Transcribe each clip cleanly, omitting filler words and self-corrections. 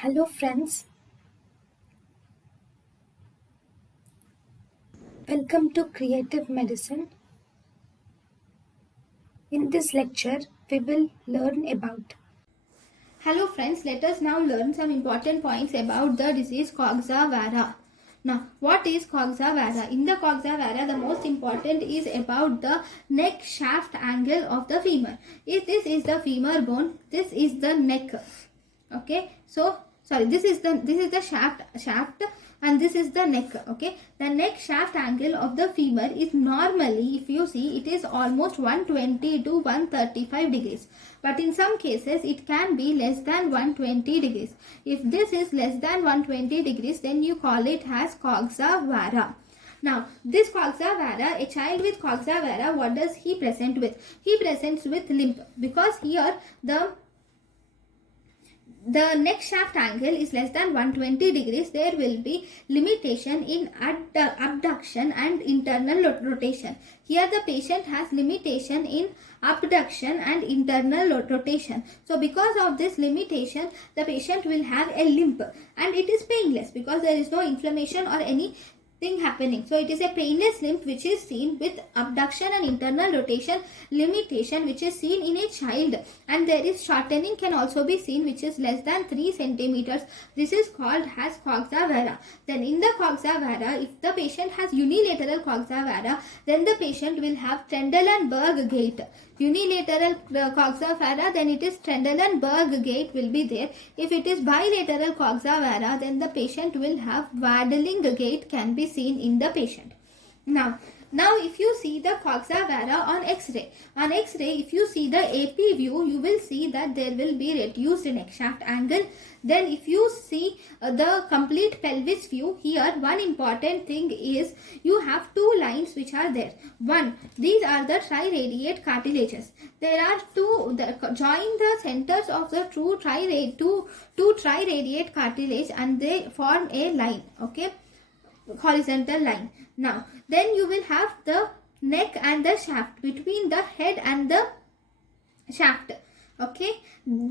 Hello friends, welcome to Creative Medicine. In this lecture, we will learn about. Hello friends, let us now learn some important points about the disease coxa vara. Now, what is coxa vara? In the coxa vara, the most important is about the neck shaft angle of the femur. If this is the femur bone, this is the neck. Okay, so this is the shaft and this is the neck. Okay, the neck shaft angle of the femur is normally, if you see, it is almost 120 to 135 degrees, but in some cases it can be less than 120 degrees. If this is less than 120 degrees, then you call it as coxa vara. Now, this coxa vara, a child with coxa vara, what does he present with? He presents with limp, because here the neck shaft angle is less than 120 degrees, there will be limitation in abduction and internal rotation. Here the patient has limitation in abduction and internal rotation. So because of this limitation, the patient will have a limp and it is painless because there is no inflammation or any thing happening. So it is a painless limp which is seen with abduction and internal rotation limitation, which is seen in a child, and there is shortening can also be seen, which is less than 3 centimeters. This is called as coxa vara. Then in the coxa vara, if the patient has unilateral coxa vara, then the patient will have Trendelenburg gait. Unilateral coxa vara, then it is Trendelenburg gait will be there. If it is bilateral coxa vara, then the patient will have waddling gait can be seen in the patient. Now if you see the coxa vara on X-ray, if you see the AP view, you will see that there will be reduced neck shaft angle. Then if you see the complete pelvis view, here one important thing is you have two lines which are there. One, these are the triradiate cartilages. There are two join the centers of the two triradiate cartilage and they form a line. Okay, horizontal line. Now then you will have the neck and the shaft, between the head and the shaft. Okay,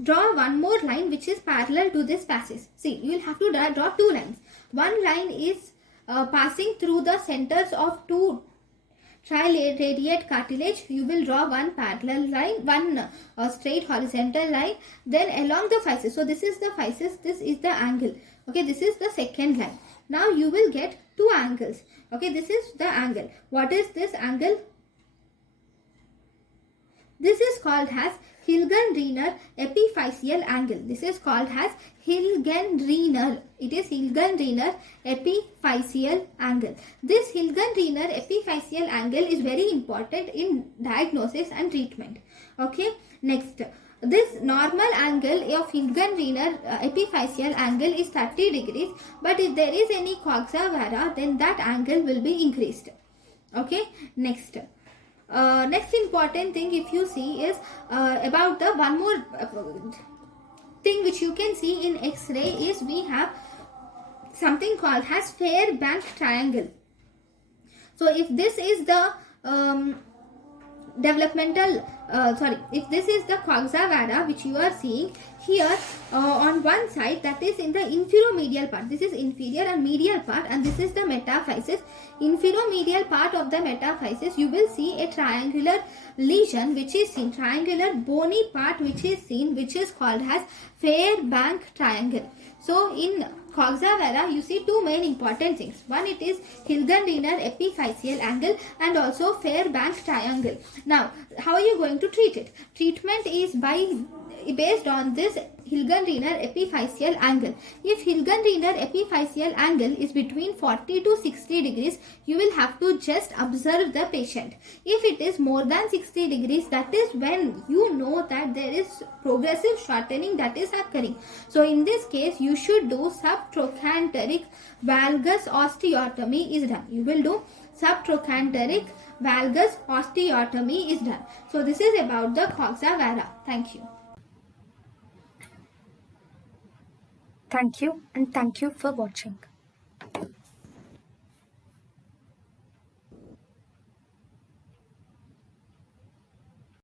draw one more line which is parallel to this passage. See, you will have to draw two lines. One line is passing through the centers of two triradiate cartilage. You will draw one parallel line, one straight horizontal line, then along the physis. So this is the physis, this is the angle. Okay, this is the second line. Now you will get two angles. Okay, this is the angle. What is this angle? This is called as Hilgenreiner epiphyseal angle. This is called as Hilgenreiner. It is Hilgenreiner epiphyseal angle. This Hilgenreiner epiphyseal angle is very important in diagnosis and treatment. Okay, next. This normal angle of Hilgenreiner epiphyseal angle is 30 degrees, but if there is any coxa vara, then that angle will be increased. Okay, next. Next important thing, if you see, is about the one more thing which you can see in X-ray is we have something called as Fairbank triangle. So if this is the if this is the coxa vara which you are seeing here on one side, that is in the inferomedial part. This is inferior and medial part, and this is the metaphysis. Inferomedial part of the metaphysis, you will see a triangular lesion which is seen, triangular bony part which is seen, which is called as Fairbank triangle. So in coxa vara, you see two main important things. One, it is Hilgenreiner epiphyseal angle and also Fairbank triangle. Now, how are you going to treat it? Treatment is based on this Hilgenreiner epiphyseal angle. If Hilgenreiner epiphyseal angle is between 40 to 60 degrees, you will have to just observe the patient. If it is more than 60 degrees, that is when you know that there is progressive shortening that is occurring. So in this case, you should do subtrochanteric valgus osteotomy is done. You will do subtrochanteric valgus osteotomy is done. So this is about the coxa vara. Thank you. Thank you and thank you for watching.